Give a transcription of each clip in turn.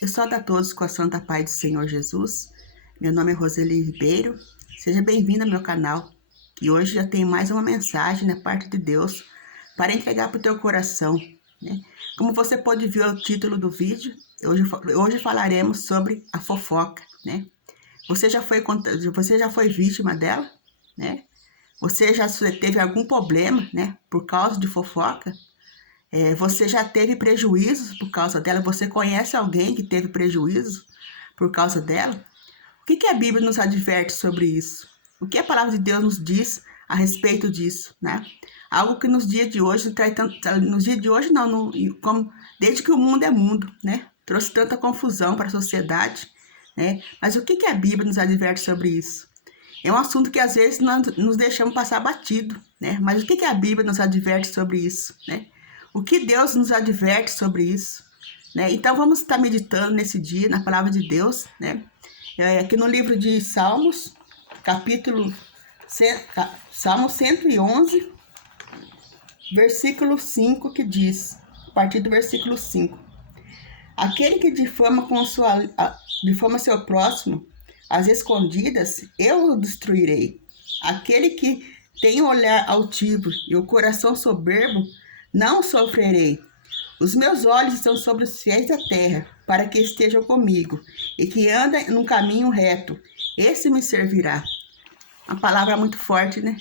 Eu saúdo a todos com a santa paz do Senhor Jesus. Meu nome é Roseli Ribeiro. Seja bem-vindo ao meu canal. E hoje já tem mais uma mensagem da parte de Deus para entregar para o teu coração, né? Como você pode ver o título do vídeo, hoje falaremos sobre a fofoca, né? Você já foi vítima dela, né? Você já teve algum problema, né, por causa de fofoca? Você já teve prejuízos por causa dela? Você conhece alguém que teve prejuízo por causa dela? O que a Bíblia nos adverte sobre isso? O que a palavra de Deus nos diz a respeito disso, né? Algo que nos dias de hoje traz tanto, nos dias de hoje não, como desde que o mundo é mundo, né? Trouxe tanta confusão para a sociedade, né? Mas o que a Bíblia nos adverte sobre isso? É um assunto que às vezes nós nos deixamos passar batido, né? Mas o que a Bíblia nos adverte sobre isso, né? O que Deus nos adverte sobre isso, né? Então vamos estar meditando nesse dia na palavra de Deus, né? Aqui no livro de Salmos, Salmo 111, versículo 5, que diz, a partir do versículo 5: Aquele que difama seu próximo, às escondidas, eu o destruirei. Aquele que tem o olhar altivo e o coração soberbo, não sofrerei. Os meus olhos estão sobre os fiéis da terra, para que estejam comigo, e que anda num caminho reto. Esse me servirá. Uma palavra muito forte, né?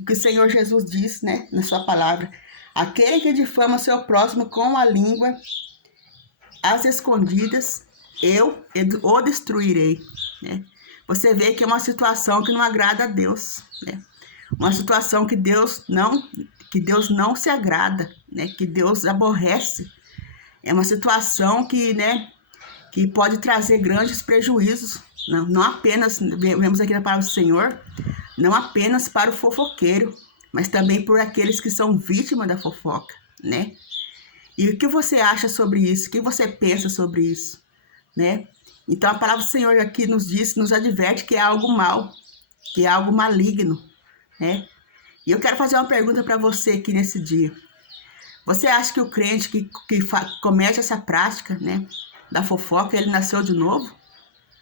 O que o Senhor Jesus diz, né, na sua palavra: aquele que difama seu próximo com a língua, às escondidas, eu o destruirei, né? Você vê que é uma situação que não agrada a Deus, né? Uma situação que Deus não se agrada, né? Que Deus aborrece. É uma situação que, né, que pode trazer grandes prejuízos, não apenas, vemos aqui na palavra do Senhor, não apenas para o fofoqueiro, mas também por aqueles que são vítimas da fofoca, né? E o que você acha sobre isso? O que você pensa sobre isso, né? Então a palavra do Senhor aqui nos diz, nos adverte que é algo mal, que é algo maligno, né? E eu quero fazer uma pergunta para você aqui nesse dia. Você acha que o crente que comete essa prática, né, da fofoca, ele nasceu de novo,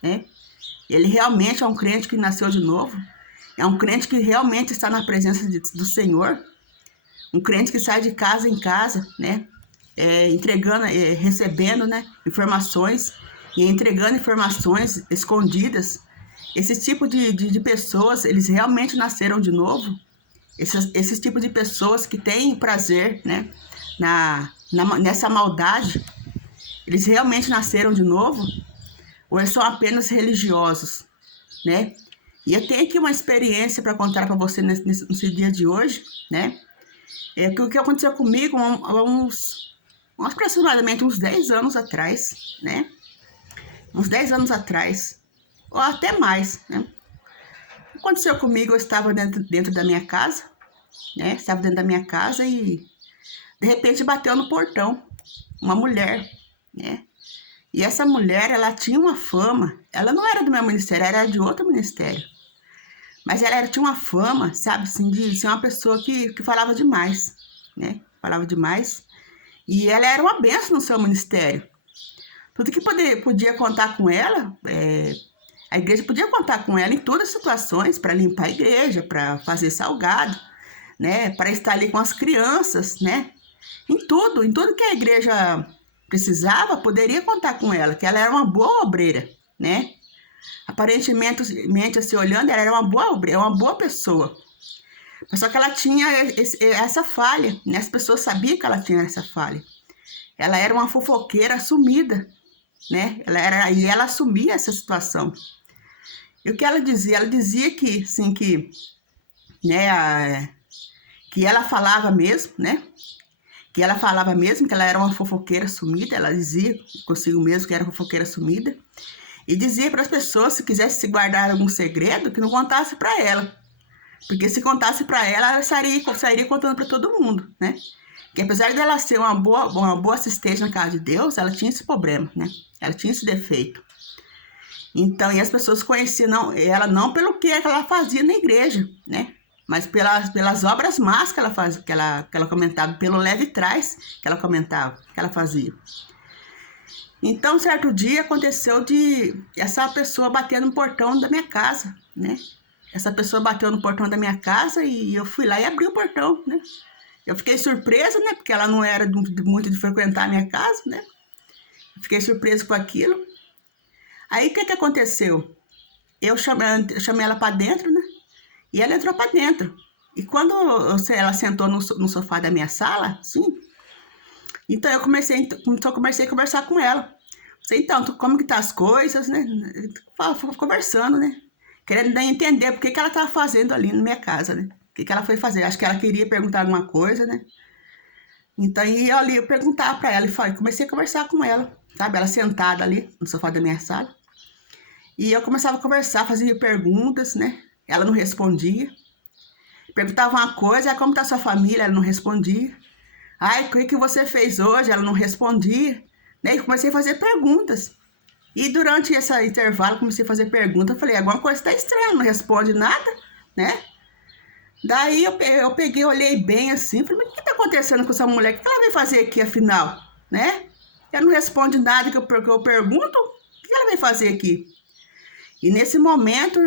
né? Ele realmente é um crente que nasceu de novo? É um crente que realmente está na presença do Senhor? Um crente que sai de casa em casa, né, recebendo, né, informações e entregando informações escondidas? Esse tipo de pessoas, eles realmente nasceram de novo? Esses tipos de pessoas que têm prazer, né, nessa maldade, eles realmente nasceram de novo? Ou eles são apenas religiosos, né? E eu tenho aqui uma experiência para contar para você nesse dia de hoje, né? O que aconteceu comigo aproximadamente uns 10 anos atrás, né? Uns 10 anos atrás, ou até mais, né? Aconteceu comigo, eu estava dentro da minha casa, né? Estava dentro da minha casa e de repente bateu no portão uma mulher, né? E essa mulher, ela tinha uma fama, ela não era do meu ministério, era de outro ministério. Mas ela tinha uma fama, sabe, assim, de ser uma pessoa que falava demais, né? Falava demais. E ela era uma benção no seu ministério. Tudo que podia contar com ela, a igreja podia contar com ela em todas as situações, para limpar a igreja, para fazer salgado, né? Para estar ali com as crianças, né? Em tudo que a igreja precisava, poderia contar com ela, que ela era uma boa obreira, né? Aparentemente, assim, olhando, ela era uma boa obreira, uma boa pessoa. Mas só que ela tinha essa falha, né? As pessoas sabiam que ela tinha essa falha. Ela era uma fofoqueira assumida, né? E ela assumia essa situação. E o que ela dizia? Ela dizia que, assim, né, que ela falava mesmo, né? Que ela falava mesmo que ela era uma fofoqueira assumida. Ela dizia consigo mesmo que era fofoqueira assumida. E dizia para as pessoas, se quisesse se guardar algum segredo, que não contasse para ela. Porque se contasse para ela, ela sairia contando para todo mundo, né? Que apesar dela ser uma boa assistente na casa de Deus, ela tinha esse problema, né? Ela tinha esse defeito. Então, e as pessoas conheciam ela não pelo que ela fazia na igreja, né? Mas pelas obras más que ela comentava, pelo leve trás que ela comentava, que ela fazia. Então, certo dia aconteceu de essa pessoa bater no portão da minha casa, né? Essa pessoa bateu no portão da minha casa e eu fui lá e abri o portão, né? Eu fiquei surpresa, né? Porque ela não era muito de frequentar a minha casa, né? Fiquei surpresa com aquilo. Aí, o que que aconteceu? Eu chamei ela para dentro, né? E ela entrou para dentro. E quando ela sentou no sofá da minha sala, sim, então eu comecei a conversar com ela. Então, como que tá as coisas, né? Conversando, né? Querendo entender por que ela estava fazendo ali na minha casa, né? O que ela foi fazer? Acho que ela queria perguntar alguma coisa, né? Então, eu perguntava para ela e comecei a conversar com ela, sabe? Ela sentada ali no sofá da minha sala. E eu começava a conversar, fazia perguntas, né? Ela não respondia. Perguntava uma coisa, como tá sua família? Ela não respondia. Ai, o que você fez hoje? Ela não respondia. Né? E comecei a fazer perguntas. E durante esse intervalo, comecei a fazer perguntas. Eu falei, alguma coisa está estranha, não responde nada, né? Daí eu peguei, olhei bem assim, falei, mas o que está acontecendo com essa mulher? O que ela veio fazer aqui, afinal? Né? Ela não responde nada que eu pergunto. O que ela veio fazer aqui? E nesse momento,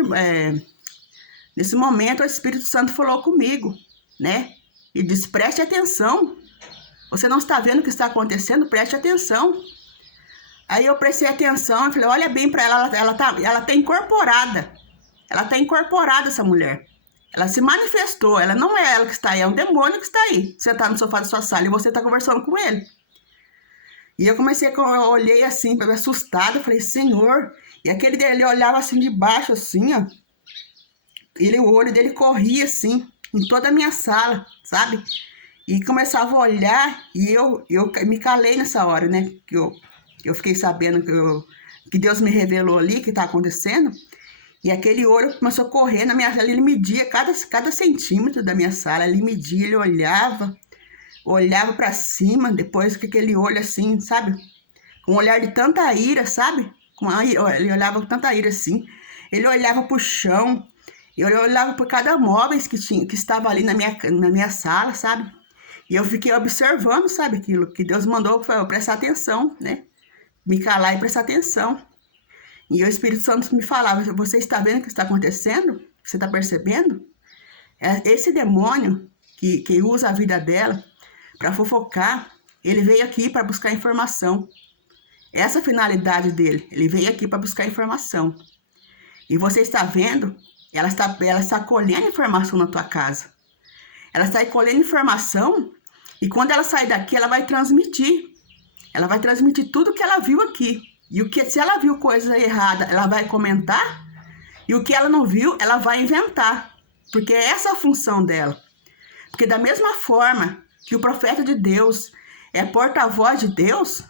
o Espírito Santo falou comigo, né? E disse, preste atenção. Você não está vendo o que está acontecendo? Preste atenção. Aí eu prestei atenção e falei, olha bem para ela, ela tá incorporada. Ela tá incorporada, essa mulher. Ela se manifestou, ela não é ela que está aí, é um demônio que está aí. Você está no sofá da sua sala e você está conversando com ele. E eu olhei assim, assustada, falei, Senhor. E aquele dele olhava assim de baixo, assim, ó. O olho dele corria assim, em toda a minha sala, sabe? E começava a olhar e eu me calei nessa hora, né? Que eu fiquei sabendo que Deus me revelou ali que está acontecendo. E aquele olho começou a correr na minha sala. Ele media cada centímetro da minha sala. Ele media, ele olhava para cima, depois com aquele olho assim, sabe? Com um olhar de tanta ira, sabe? Ele olhava com tanta ira assim. Ele olhava para o chão. Eu olhava por cada móvel que estava ali na minha sala, sabe? E eu fiquei observando, sabe, aquilo que Deus mandou eu prestar atenção, né? Me calar e prestar atenção. E o Espírito Santo me falava, você está vendo o que está acontecendo? Você está percebendo? Esse demônio que usa a vida dela para fofocar, ele veio aqui para buscar informação. Essa é a finalidade dele, ele veio aqui para buscar informação. E você está vendo, ela está colhendo informação na tua casa. Ela está colhendo informação e quando ela sair daqui, ela vai transmitir. Ela vai transmitir tudo que ela viu aqui. E se ela viu coisa errada, ela vai comentar. E o que ela não viu, ela vai inventar. Porque essa é a função dela. Porque da mesma forma que o profeta de Deus é porta-voz de Deus,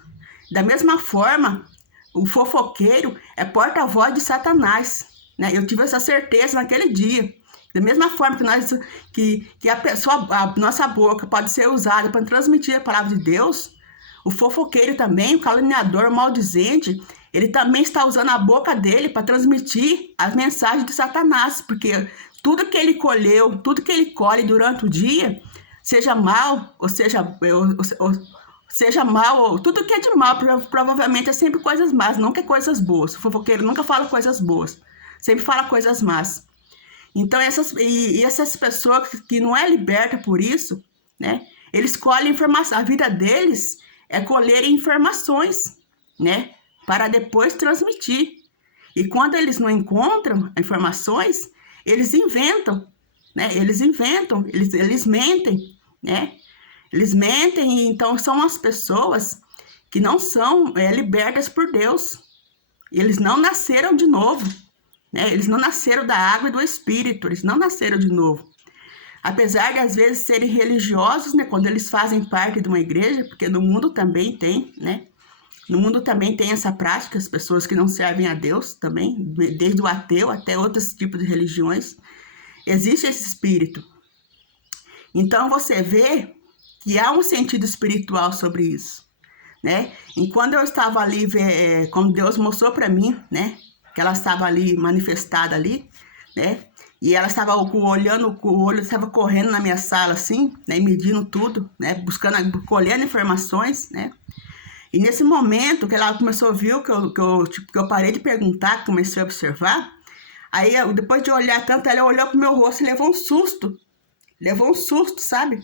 da mesma forma, o fofoqueiro é porta-voz de Satanás. Né? Eu tive essa certeza naquele dia. Da mesma forma que a nossa boca pode ser usada para transmitir a palavra de Deus, o fofoqueiro também, o caluniador, o maldizente, ele também está usando a boca dele para transmitir as mensagens de Satanás, porque tudo que ele colheu, tudo que ele colhe durante o dia, seja mal, ou seja mal, ou tudo que é de mal, provavelmente é sempre coisas más, nunca é coisas boas. O fofoqueiro nunca fala coisas boas, sempre fala coisas más. Então, essas pessoas que não é liberta por isso, né? Eles colhem informação, a vida deles é colherem informações, né? Para depois transmitir. E quando eles não encontram informações, eles inventam, né? Eles mentem, né? Eles mentem, e então são as pessoas que não são libertas por Deus. Eles não nasceram de novo. Né? Eles não nasceram da água e do Espírito, eles não nasceram de novo. Apesar de, às vezes, serem religiosos, né? Quando eles fazem parte de uma igreja, porque no mundo também tem, né? No mundo também tem essa prática, as pessoas que não servem a Deus também, desde o ateu até outros tipos de religiões, existe esse espírito. Então, você vê que há um sentido espiritual sobre isso, né? E quando eu estava ali, como Deus mostrou para mim, né? Que ela estava ali, manifestada ali, né? E ela estava o olho estava correndo na minha sala, assim, né? Medindo tudo, né? Colhendo informações, né? E nesse momento que ela começou a ver que eu parei de perguntar, comecei a observar, aí depois de olhar tanto, ela olhou pro meu rosto e levou um susto, sabe?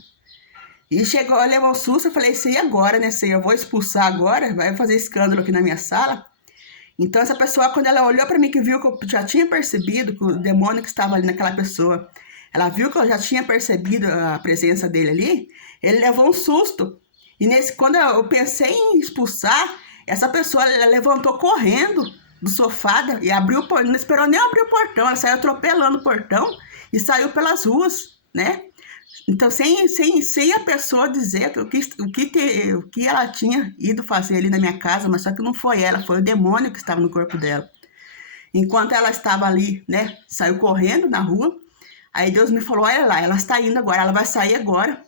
E chegou, levou um susto, eu falei, e agora, né, Senhor? Eu vou expulsar agora, vai fazer escândalo aqui na minha sala. Então essa pessoa, quando ela olhou para mim, que viu que eu já tinha percebido que o demônio que estava ali naquela pessoa, ela viu que eu já tinha percebido a presença dele ali, ele levou um susto. E quando eu pensei em expulsar, essa pessoa ela levantou correndo do sofá e abriu o portão, não esperou nem abrir o portão, ela saiu atropelando o portão e saiu pelas ruas, né? Então, sem a pessoa dizer o que ela tinha ido fazer ali na minha casa, mas só que não foi ela, foi o demônio que estava no corpo dela. Enquanto ela estava ali, né, saiu correndo na rua, aí Deus me falou, olha lá, ela está indo agora, ela vai sair agora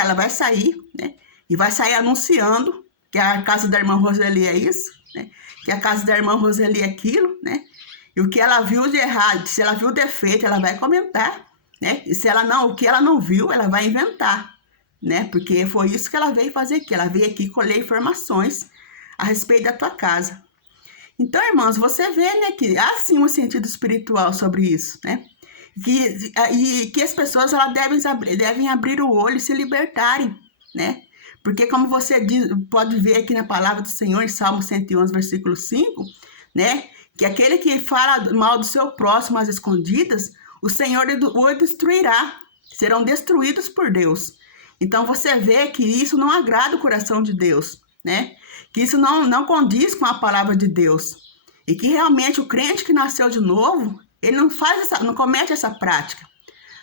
ela vai sair, né, e vai sair anunciando que a casa da irmã Roseli é isso, né, que a casa da irmã Roseli é aquilo, né, e o que ela viu de errado, se ela viu defeito, ela vai comentar, né? E se ela não, o que ela não viu, ela vai inventar, né? Porque foi isso que ela veio fazer aqui. Ela veio aqui colher informações a respeito da tua casa. Então, irmãos, você vê, né, que há sim um sentido espiritual sobre isso, né? Que as pessoas elas devem abrir o olho e se libertarem, né? Porque como você pode ver aqui na palavra do Senhor, em Salmo 111, versículo 5, né? Que aquele que fala mal do seu próximo às escondidas, o Senhor o destruirá, serão destruídos por Deus. Então você vê que isso não agrada o coração de Deus, né? Que isso não condiz com a palavra de Deus. E que realmente o crente que nasceu de novo, ele não comete essa prática.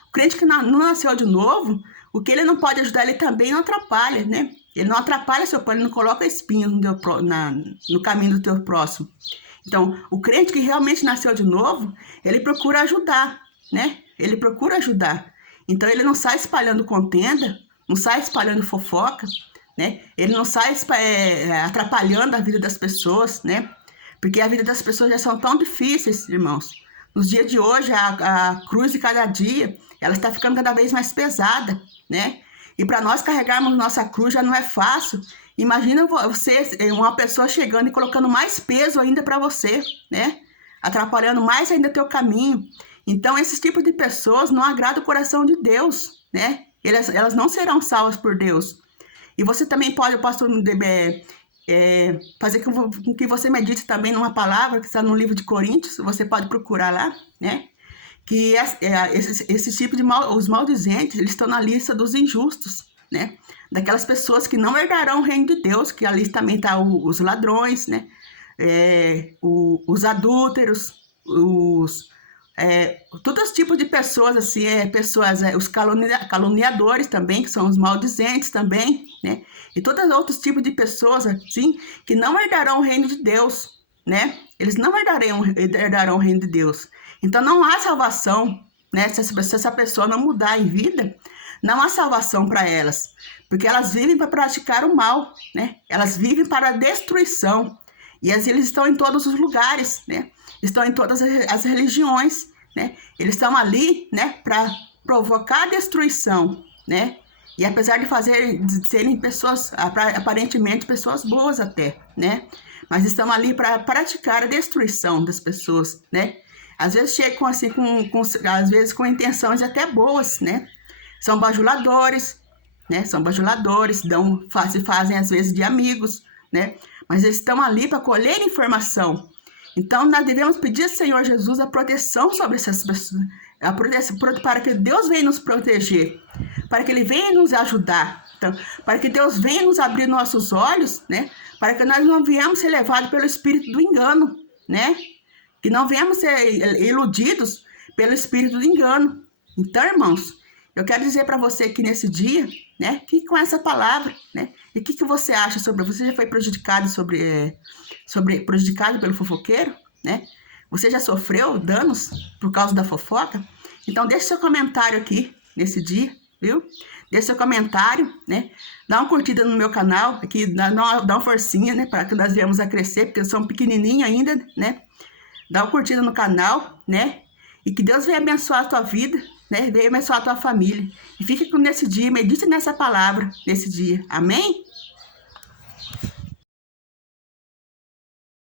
O crente que não nasceu de novo, o que ele não pode ajudar, ele também não atrapalha, né? Ele não atrapalha seu próximo, ele não coloca espinhos no caminho do teu próximo. Então, o crente que realmente nasceu de novo, ele procura ajudar, né? Ele procura ajudar. Então, ele não sai espalhando contenda, não sai espalhando fofoca, né? Ele não sai atrapalhando a vida das pessoas, né? Porque a vida das pessoas já são tão difíceis, irmãos. Nos dias de hoje, a cruz de cada dia, ela está ficando cada vez mais pesada, né? E para nós carregarmos nossa cruz já não é fácil. Imagina você, uma pessoa chegando e colocando mais peso ainda para você, né? Atrapalhando mais ainda teu caminho. Então, esses tipos de pessoas não agradam o coração de Deus, né? Elas não serão salvas por Deus. E você também pode, pastor, fazer com que você medite também numa palavra que está no livro de Coríntios, você pode procurar lá, né? Que esse tipo de os maldizentes, eles estão na lista dos injustos, né? Daquelas pessoas que não herdarão o reino de Deus, que ali também tá os ladrões, né? Os adúlteros, todos os tipos de pessoas, assim, os caluniadores também, que são os maldizentes também, né? E todos os outros tipos de pessoas, assim, que não herdarão o reino de Deus, né? Eles não herdarão o reino de Deus. Então, não há salvação, né? Se essa pessoa não mudar em vida, não há salvação para elas. Porque elas vivem para praticar o mal, né? Elas vivem para a destruição. E eles estão em todos os lugares, né? Estão em todas as religiões, né? Eles estão ali, né? Para provocar a destruição, né? E apesar de serem pessoas, aparentemente pessoas boas até, né? Mas estão ali para praticar a destruição das pessoas, né? Às vezes chegam assim às vezes com intenções até boas, né? São bajuladores, né? São bajuladores, se fazem às vezes de amigos, né? Mas eles estão ali para colher informação. Então nós devemos pedir ao Senhor Jesus a proteção sobre essas pessoas, para que Deus venha nos proteger, para que Ele venha nos ajudar, então, para que Deus venha nos abrir nossos olhos, né? Para que nós não venhamos ser levados pelo espírito do engano, né? Que não venhamos ser iludidos pelo espírito do engano. Então, irmãos, eu quero dizer para você que nesse dia, né, que com essa palavra, né, e o que você acha sobre, você já foi prejudicado prejudicado pelo fofoqueiro, né? Você já sofreu danos por causa da fofoca? Então, deixe seu comentário aqui nesse dia, viu? Deixe seu comentário, né? Dá uma curtida no meu canal, aqui, dá uma forcinha, né, para que nós venhamos a crescer, porque eu sou um pequenininho ainda, né? Dá uma curtida no canal, né? E que Deus venha abençoar a tua vida, né? Venha abençoar a tua família. E fique nesse dia, medite nessa palavra, nesse dia. Amém?